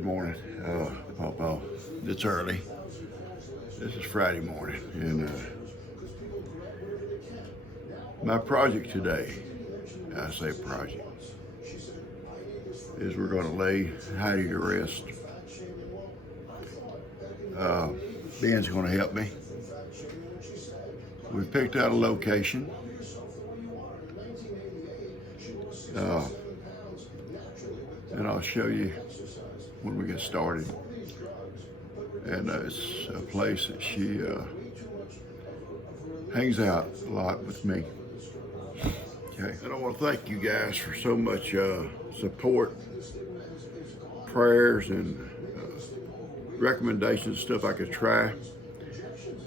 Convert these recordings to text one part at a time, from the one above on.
Good morning, Papa. It's early. This is Friday morning, and my project today, I say project, is we're going to lay Heidi to rest. Ben's going to help me. We've picked out a location. And I'll show you when we get started. And it's a place that she hangs out a lot with me. Okay. And I want to thank you guys for so much support, prayers, and recommendations, stuff I could try.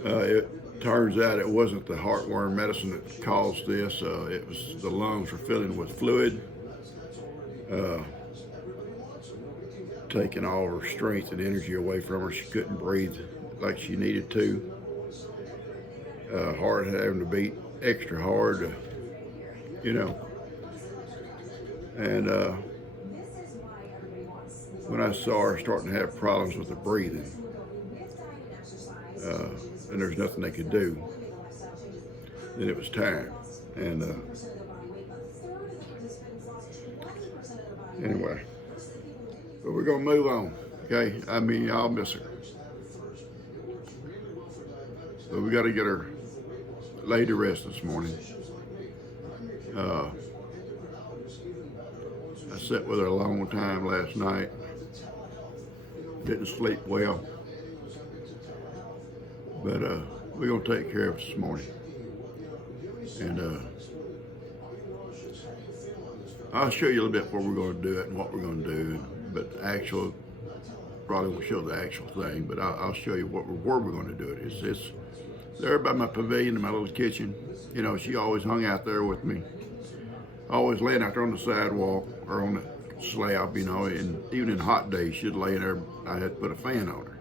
It turns out it wasn't the heartworm medicine that caused this. It was the lungs were filling with fluid, taking all her strength and energy away from her. She couldn't breathe like she needed to. Heart having to beat extra hard, And when I saw her starting to have problems with the breathing, and there's nothing they could do, then it was time. And anyway, but we're gonna move on, okay? I mean, I'll miss her, but we got to get her laid to rest this morning. I sat with her a long time last night. Didn't sleep well, but we're gonna take care of it this morning, and I'll show you a little bit where we're gonna do it and what we're gonna do. But probably won't show the actual thing, but I'll show you where we're gonna do it. It's there by my pavilion in my little kitchen. She always hung out there with me, always laying out there on the sidewalk or on the slab, and even in hot days, she'd lay there. I had to put a fan on her,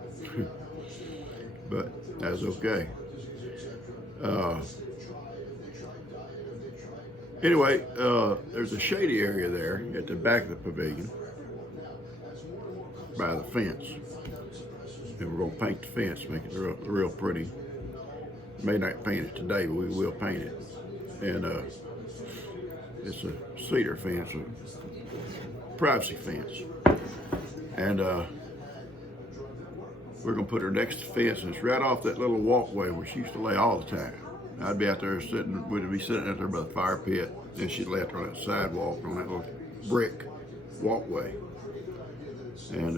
but that's okay. Anyway, there's a shady area there at the back of the pavilion by the fence, and we're gonna paint the fence, make it real pretty. May not paint it today, but we will paint it. And it's a cedar fence, a privacy fence. And we're gonna put her next to the fence, and it's right off that little walkway where she used to lay all the time. I'd be out there we'd be sitting out there by the fire pit, and she'd lay out there on that sidewalk, on that little brick walkway. And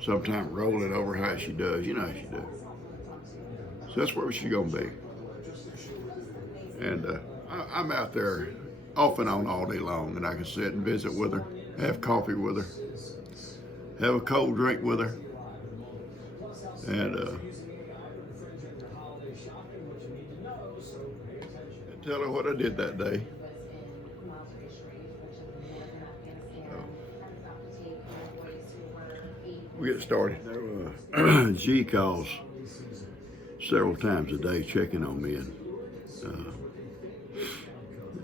sometimes rolling over how she does, how she does. So that's where she's gonna be. And I'm out there off and on all day long, and I can sit and visit with her, have coffee with her, have a cold drink with her, and tell her what I did that day. We get started. G calls several times a day checking on me,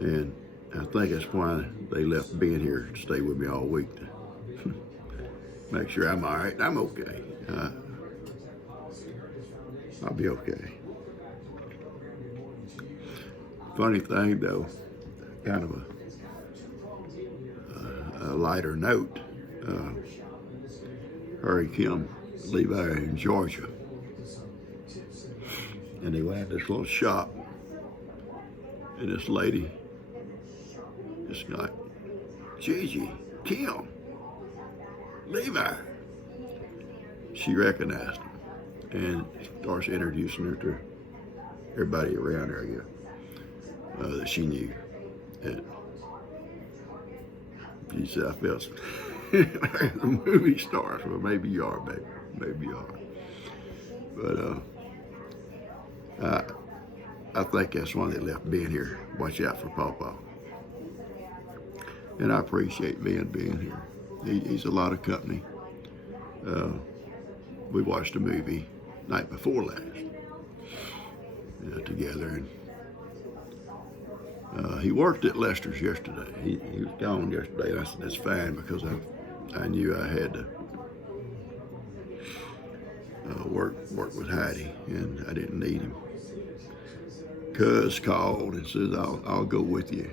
and I think that's why they left being here to stay with me all week to make sure I'm all right. I'm okay. I'll be okay. Funny thing though, kind of a lighter note. Her and Kim live out in Georgia, and they went to this little shop, and this lady, this guy, Gigi, Kim, Levi, she recognized him and starts introducing her to everybody around her, that she knew. And she said, I felt like the movie stars. Well, maybe you are, baby. Maybe you are. But I think that's why they left being here. Watch out for Pawpaw. And I appreciate Ben being here. He's a lot of company. We watched a movie night before last together, and he worked at Lester's yesterday. He was gone yesterday, and I said that's fine because I knew I had to work with Heidi, and I didn't need him. Cuz called and says, I'll go with you.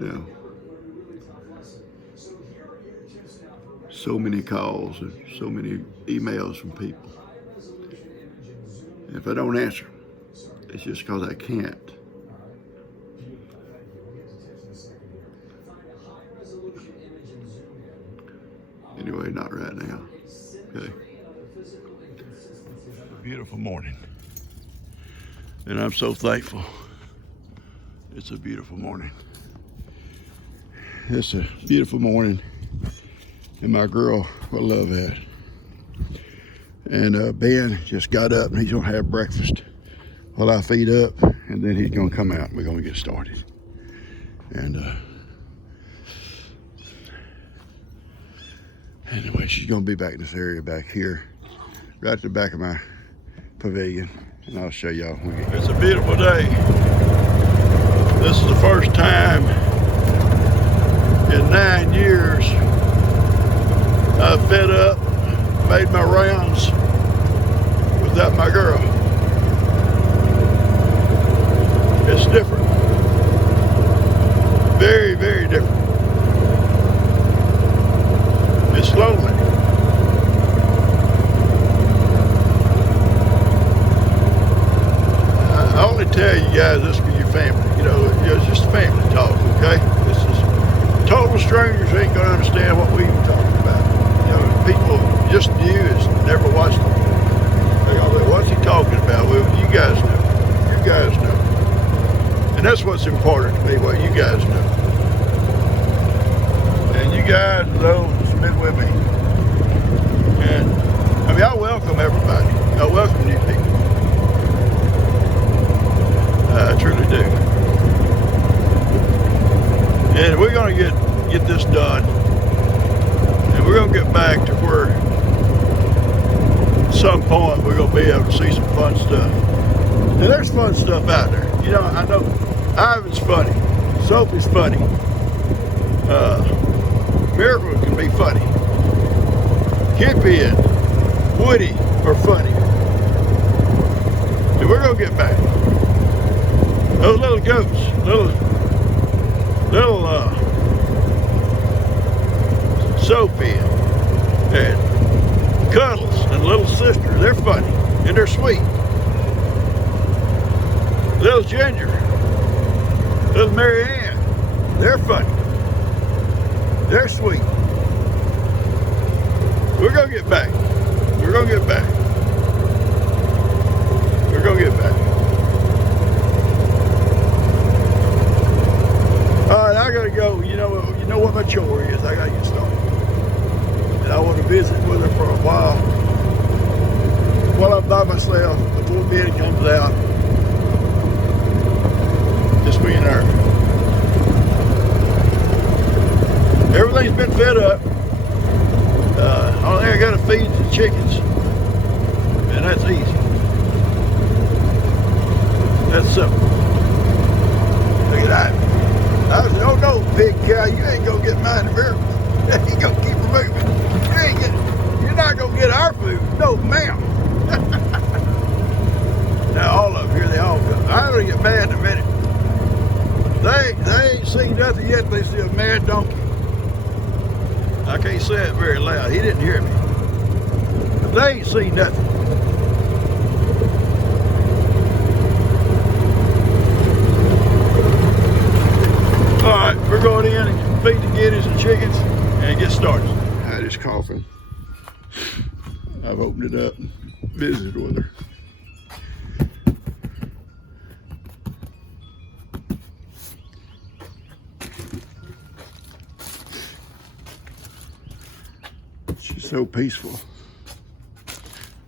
You know, so many calls and so many emails from people. And if I don't answer, it's just because I can't. Anyway, not right now. Okay. Beautiful morning. And I'm so thankful. It's a beautiful morning. It's a beautiful morning. And my girl will love that. And Ben just got up and he's gonna have breakfast while I feed up, and then he's gonna come out and we're gonna get started. And anyway, she's gonna be back in this area back here, right at the back of my pavilion, and I'll show y'all when we get. It's a beautiful day. This is the first time in 9 years I've fed up, made my rounds without my girl. It's different. Very, very different. It's lonely. I only tell you guys this because you're family. You know, it's just family talk, okay? This is total strangers who ain't gonna understand what we even talking about. You know, people just new is never watched them. They go, what's he talking about? Well, you guys know. You guys know. And that's what's important to me, what you guys know. And you guys know it's been with me. And I mean, I welcome everybody. I welcome new people. I truly do. And we're gonna get this done. And we're gonna get back to where at some point we're gonna be able to see some fun stuff. And there's fun stuff out there. You know, I know Ivan's funny. Sophie's funny. Miracle can be funny. Kippy and Woody are funny. And we're gonna get back. Those little goats, little Sophie and Cuddles and little sister, they're funny and they're sweet. Little Ginger, little Mary Ann, they're funny. They're sweet. We're gonna get back. We're gonna get back. We're gonna get back. All right, I gotta go. You know what my chore is. I gotta get started. And I want to visit with her for a while I'm by myself before Ben comes out. Just me and her. Everything's been fed up. Only thing I gotta feed the chickens, and that's easy. That's simple. Look at that. I said, oh no, big cow, you ain't gonna get mine in miracle. You gonna keep her moving. You're not gonna get our food. No, ma'am. Now all of them here, they all go. I'm gonna get mad in a minute. They ain't seen nothing yet. They see a mad donkey. I can't say it very loud. He didn't hear me. But they ain't seen nothing. All right, we're going in and feed the guineas and chickens and get started. Heidi's coughing. I've opened it up and visited with her. She's so peaceful.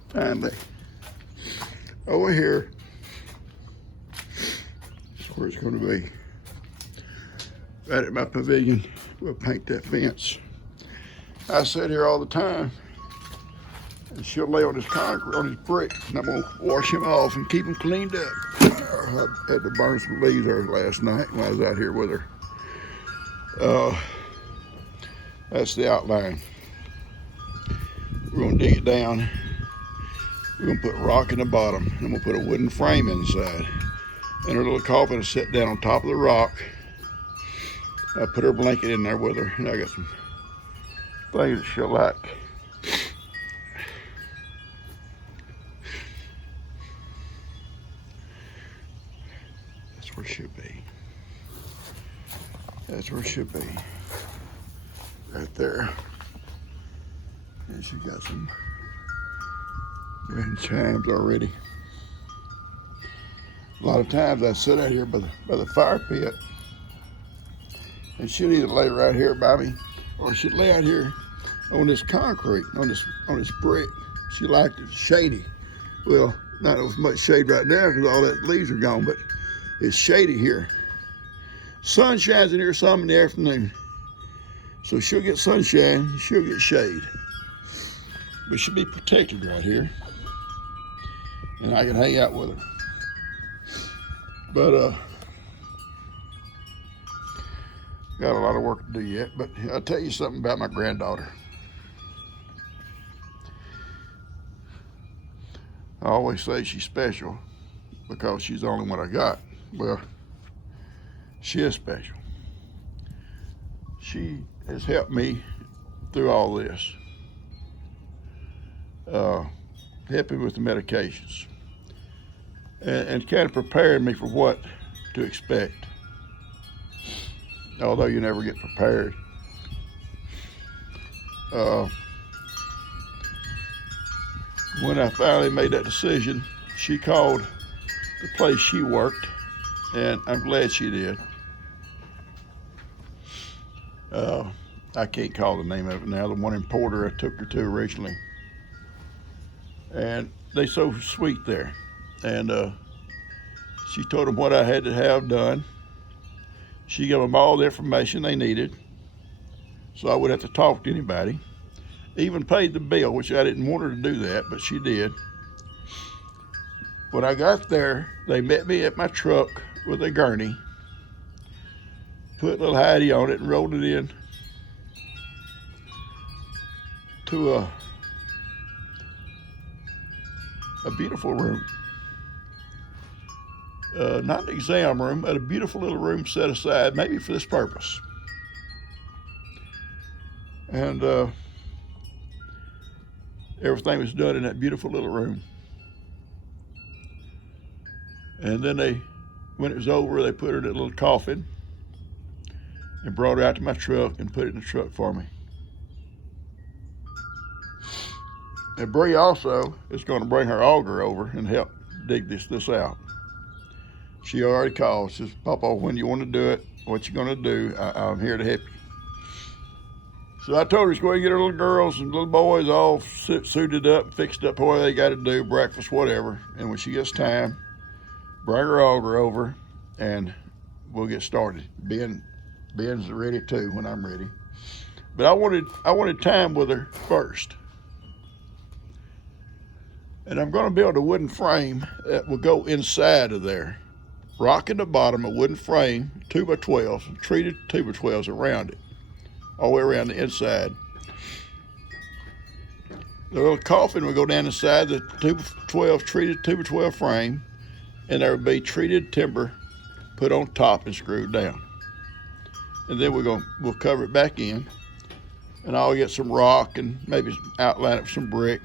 Finally. Over here is where it's going to be. Right at my pavilion. We'll paint that fence. I sit here all the time, and she'll lay on his concrete, on his brick, and I'm gonna wash him off and keep him cleaned up. I had to burn some leaves there last night when I was out here with her. That's the outline. We're gonna dig it down. We're gonna put rock in the bottom, and I'm gonna put a wooden frame inside. And her little coffin will sit down on top of the rock. I put her blanket in there with her, and I got some things that she'll like. That's where it should be. That's where it should be. Right there. And she got some wind chimes already. A lot of times I sit out here by the fire pit, and she'll either lay right here by me, or she'll lay out here on this concrete, on this brick. She liked it shady. Well, not as much shade right now because all that leaves are gone, but it's shady here. Sun shines in here some in the afternoon, so she'll get sunshine, she'll get shade. But she'll be protected right here, and I can hang out with her. But got a lot of work to do yet. But I'll tell you something about my granddaughter. I always say she's special because she's the only one I got. Well, she is special. She has helped me through all this. Helping with the medications. And kind of preparing me for what to expect. Although you never get prepared. When I finally made that decision, she called the place she worked, and I'm glad she did. I can't call the name of it now. The one in Porter I took her to originally. And they so sweet there. And she told them what I had to have done. She gave them all the information they needed, so I wouldn't have to talk to anybody. Even paid the bill, which I didn't want her to do that, but she did. When I got there, they met me at my truck with a gurney, put little Heidi on it and rolled it in to a beautiful room. Not an exam room, but a beautiful little room set aside maybe for this purpose. And everything was done in that beautiful little room. And then when it was over, they put her in a little coffin and brought her out to my truck and put it in the truck for me. And Bree also is going to bring her auger over and help dig this out. She already called. Says, "Papa, when you want to do it, what you going to do, I'm here to help you." So I told her she's going to get her little girls and little boys all suited up, fixed up what they got to do, breakfast, whatever. And when she gets time, bring her auger over, and we'll get started. Ben's ready too when I'm ready. But I wanted time with her first. And I'm going to build a wooden frame that will go inside of there. Rock in the bottom, a wooden frame, 2x12, treated 2x12s around it, all the way around the inside. The little coffin will go down inside the 2x12 treated 2x12 frame, and there will be treated timber put on top and screwed down. And then we'll cover it back in, and I'll get some rock and maybe outline it with some brick.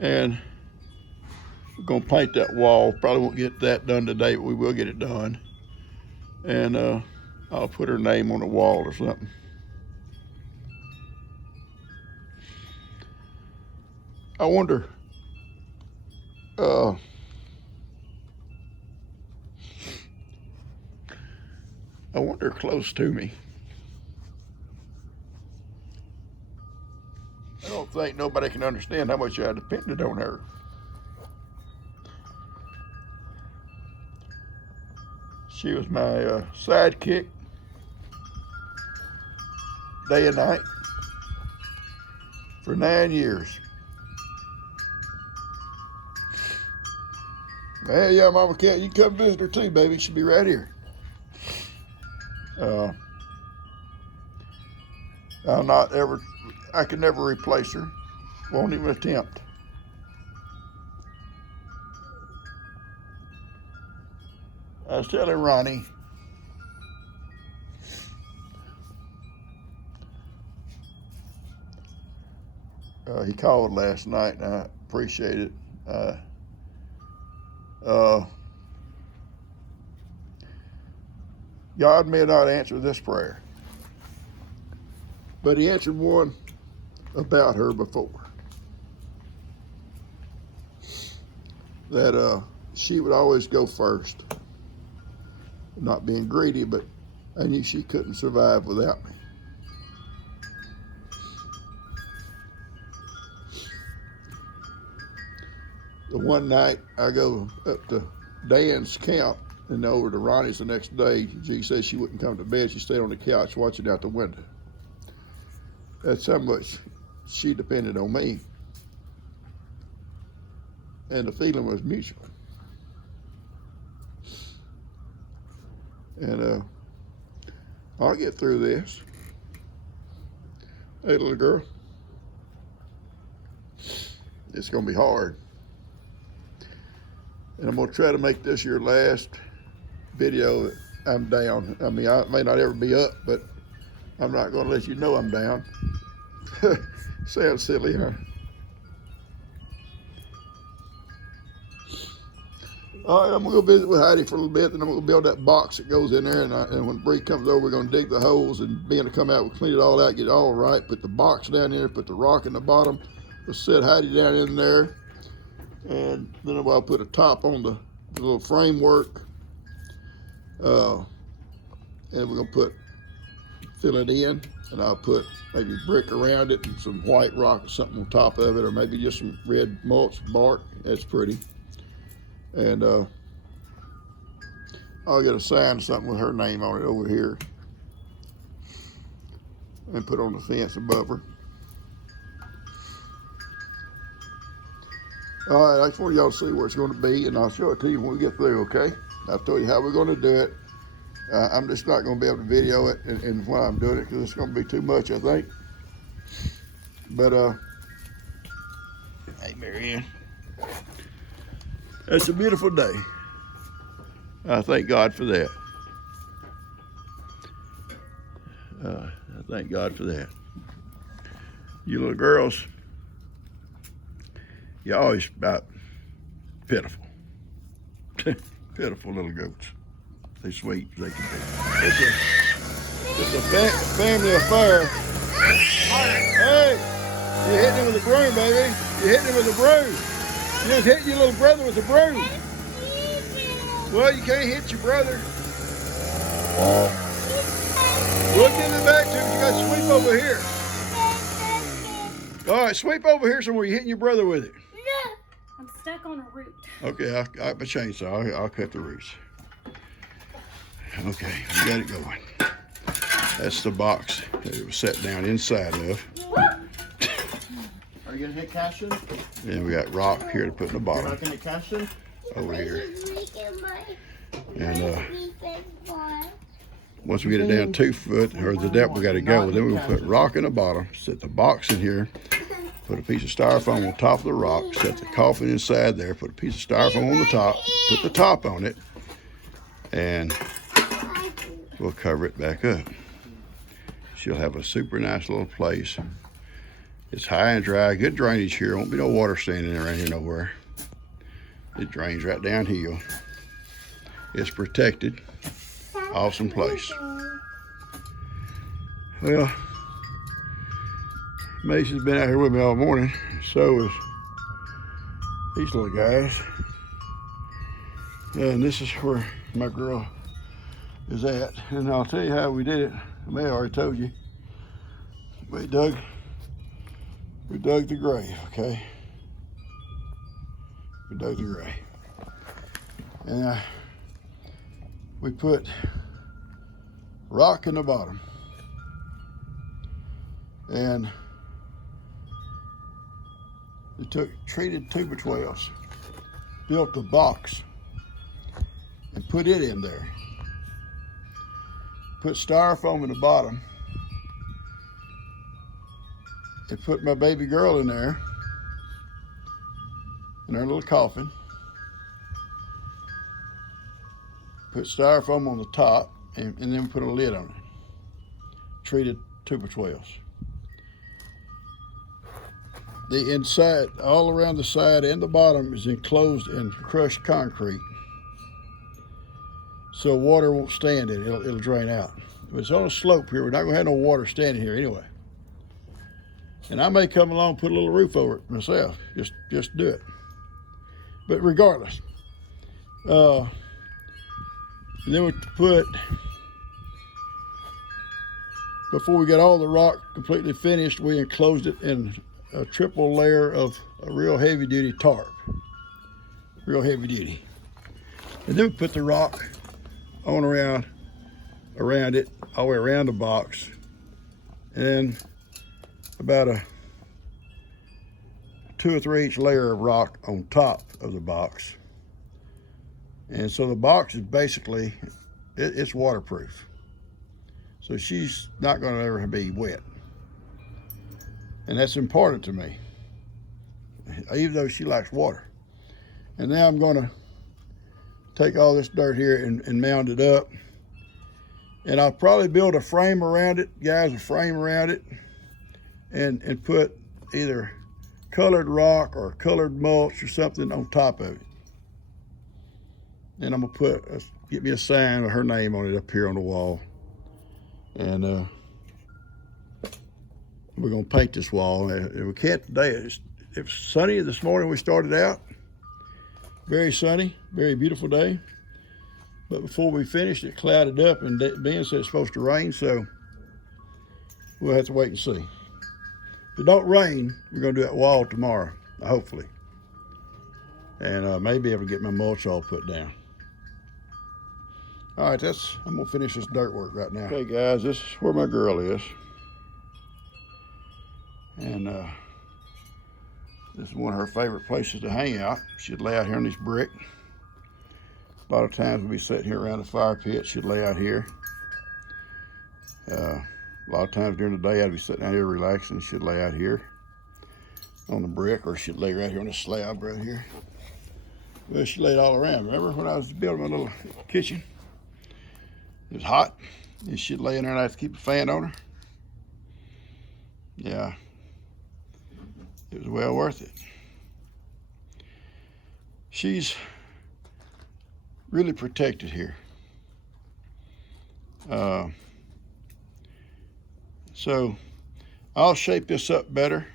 And we're gonna paint that wall. Probably won't get that done today, but we will get it done. And I'll put her name on the wall or something. I wonder, close to me. I don't think nobody can understand how much I depended on her. She was my sidekick, day and night, for 9 years. Hey, yeah, Mama Cat, you come visit her too, baby. She'll be right here. I can never replace her. Won't even attempt. I was telling Ronnie, he called last night, and I appreciate it. God may not answer this prayer, but he answered one about her before. That she would always go first. Not being greedy, but I knew she couldn't survive without me. The one night I go up to Dan's camp and over to Ronnie's the next day. She said she wouldn't come to bed. She stayed on the couch watching out the window. That's how much she depended on me. And the feeling was mutual. And I'll get through this. Hey, little girl. It's going to be hard. And I'm going to try to make this your last video that I'm down. I mean, I may not ever be up, but I'm not going to let you know I'm down. Sounds silly, huh? All right, I'm going to go visit with Heidi for a little bit, then I'm going to build that box that goes in there, and when Bree comes over, we're going to dig the holes, and Ben will come out, we'll clean it all out, get it all right, put the box down there, put the rock in the bottom, we'll set Heidi down in there, and then I'll put a top on the little framework, and we're going to fill it in, and I'll put maybe brick around it and some white rock or something on top of it, or maybe just some red mulch bark. That's pretty. And I'll get a sign or something with her name on it over here and put on the fence above her. All right, I just want y'all to see where it's going to be, and I'll show it to you when we get through, okay? I'll tell you how we're going to do it. I'm just not going to be able to video it and while I'm doing it because it's going to be too much, I think. But, hey, Marianne. It's a beautiful day. I thank God for that. I thank God for that. You little girls, you're always about pitiful. Pitiful little goats. They're sweet, they can be. It's a family affair. Hey, you're hitting him with a broom, baby. You're hitting him with a broom. You just hit your little brother with a broom. Well, you can't hit your brother. We'll get it back to him. You got to sweep over here. All right, sweep over here somewhere. You're hitting your brother with it. I'm stuck on a root. Okay, I have a chainsaw. I'll cut the roots. Okay, we got it going. That's the box that it was set down inside of. Are you gonna hit Cashin? And we got rock here to put in the You're bottom not gonna hit Cashin? over here. And once we get it down 2 foot, or the depth we got to go, then we'll put rock in the bottom, set the box in here, put a piece of styrofoam on top of the rock, set the coffin inside there, put a piece of styrofoam on the top, put the top on it, and we'll cover it back up. She'll have a super nice little place. It's high and dry, good drainage here. Won't be no water standing around here nowhere. It drains right downhill. It's protected. Awesome place. Well, Mason's been out here with me all morning. So is these little guys. And this is where my girl is at. And I'll tell you how we did it. I may have already told you. We dug the grave, okay? We dug the grave. And we put rock in the bottom. And we took treated 2x12s, built a box, and put it in there. Put styrofoam in the bottom. And put my baby girl in there. in our little coffin. Put styrofoam on the top, and then put a lid on it. Treated 2x12s. The inside, all around the side and the bottom, is enclosed in crushed concrete, so water won't stand in it. It'll drain out. But it's on a slope here. We're not going to have no water standing here anyway. And I may come along and put a little roof over it myself. Just do it. But regardless, and then we put, before we got all the rock completely finished, we enclosed it in a triple layer of a real heavy duty tarp. Real heavy duty. And then we put the rock on around it, all the way around the box. And about a 2 or 3 inch layer of rock on top of the box. And so the box is basically, it's waterproof. So she's not gonna ever be wet. And that's important to me, even though she likes water. And now I'm gonna take all this dirt here and mound it up. And I'll probably build a frame around it, guys, a frame around it, and put either colored rock or colored mulch or something on top of it. And I'm gonna get me a sign with her name on it up here on the wall. And we're gonna paint this wall. We can't today. It was sunny this morning. We started out very sunny, very beautiful day. But before we finished, it clouded up, and Ben said it's supposed to rain, so we'll have to wait and see. If it don't rain, we're gonna do that wall tomorrow, hopefully. And maybe able to get my mulch all put down. All right, I'm gonna finish this dirt work right now. Okay guys, this is where my girl is. And this is one of her favorite places to hang out. She'd lay out here on this brick. A lot of times we'll be sitting here around the fire pit. She'd lay out here. A lot of times during the day I'd be sitting out here relaxing. She'd lay out here on the brick, or she'd lay right here on the slab right here. Well, she laid all around. Remember when I was building my little kitchen? It was hot, and she'd lay in there and I had to keep the fan on her. Yeah, it was well worth it. She's really protected here. So I'll shape this up better.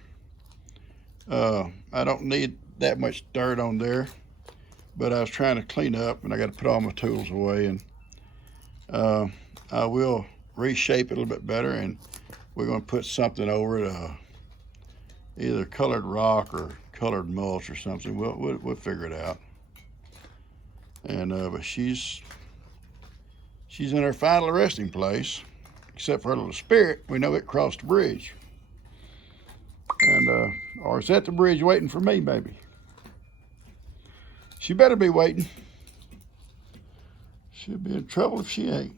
I don't need that much dirt on there, but I was trying to clean up, and I got to put all my tools away, and I will reshape it a little bit better, and we're going to put something over it, either colored rock or colored mulch or something. We'll figure it out. And but she's in her final resting place, except for her little spirit. We know it crossed the bridge, and or it's at the bridge waiting for me, maybe. She better be waiting. She'll be in trouble if she ain't.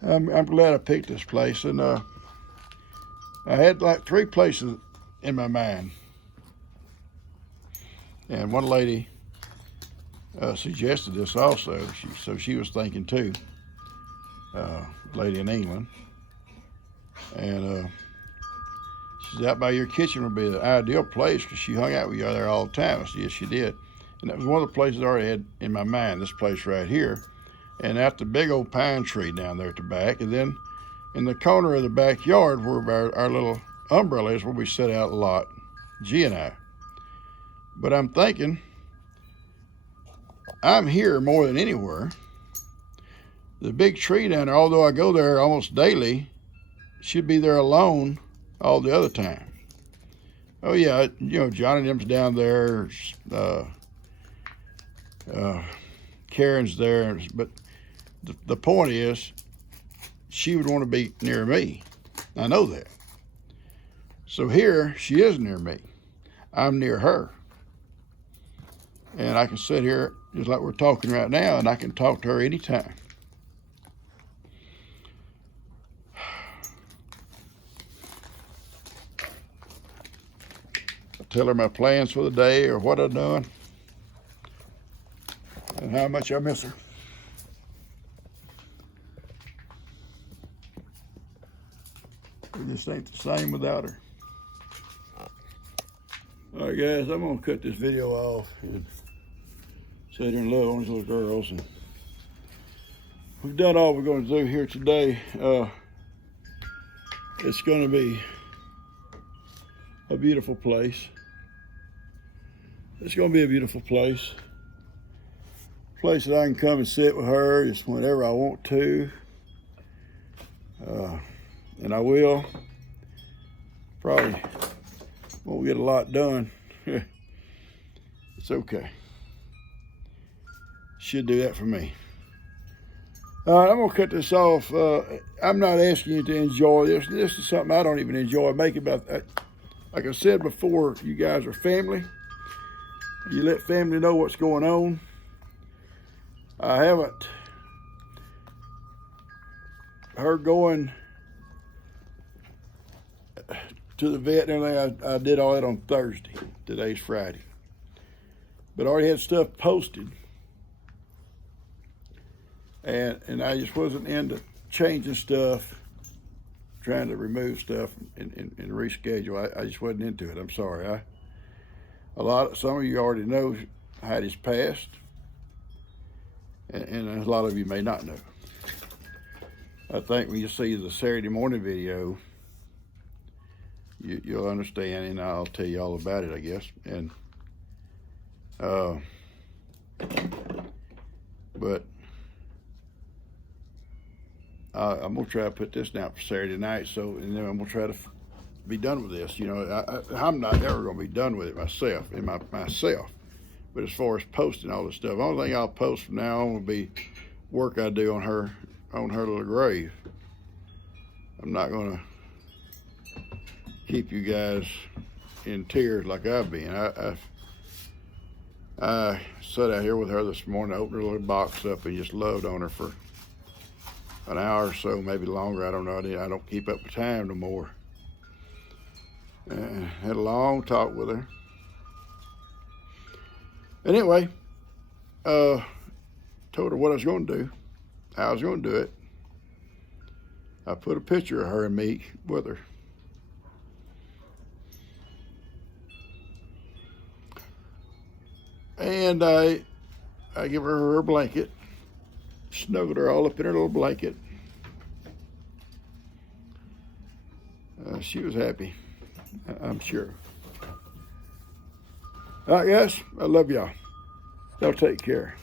I'm glad I picked this place, and I had like 3 places in my mind. And one lady suggested this also, so she was thinking too, lady in England. And she said, out by your kitchen would be the ideal place, because she hung out with you there all the time. I said, yes, she did. And that was one of the places I already had in my mind, this place right here. And out the big old pine tree down there at the back. And then in the corner of the backyard where our little umbrella is, where we sit out a lot, G and I. But I'm thinking, I'm here more than anywhere. The big tree down there, although I go there almost daily, should be there alone all the other time. Oh yeah, you know, Johnny and them's down there, Karen's there, but the point is, she would want to be near me. I know that. So here, she is near me. I'm near her. And I can sit here just like we're talking right now, and I can talk to her anytime. tell her my plans for the day or what I've done and how much I miss her. It just ain't the same without her. All right, guys, I'm gonna cut this video off and sit here and love on these little girls. And we've done all we're gonna do here today. It's gonna be a beautiful place. It's gonna be a beautiful place. Place that I can come and sit with her just whenever I want to. And I will. Probably won't get a lot done. It's okay. Should do that for me. I'm gonna cut this off. I'm not asking you to enjoy this. This is something I don't even enjoy making. About like I said before, you guys are family. You let family know what's going on. I haven't heard going to the vet and everything. I did all that on Thursday. Today's Friday. But I already had stuff posted. And I just wasn't into changing stuff, trying to remove stuff and reschedule. I just wasn't into it. I'm sorry. Some of you already know Heidi's passed. And a lot of you may not know. I think when you see the Saturday morning video, you'll understand, and I'll tell you all about it, I guess. And but I'm gonna try to put this down for Saturday night. So, and then I'm gonna try to be done with this. You know, I'm not ever gonna be done with it myself. But as far as posting all this stuff, the only thing I'll post from now on will be work I do on her little grave. I'm not gonna keep you guys in tears like I've been. I sat out here with her this morning, opened her little box up, and just loved on her for an hour or so, maybe longer. I don't know. I don't keep up with time no more. Had a long talk with her. And anyway, told her what I was going to do, how I was going to do it. I put a picture of her and me with her. And I give her blanket, snuggled her all up in her little blanket. She was happy, I'm sure. All right, guys, I love y'all. Y'all take care.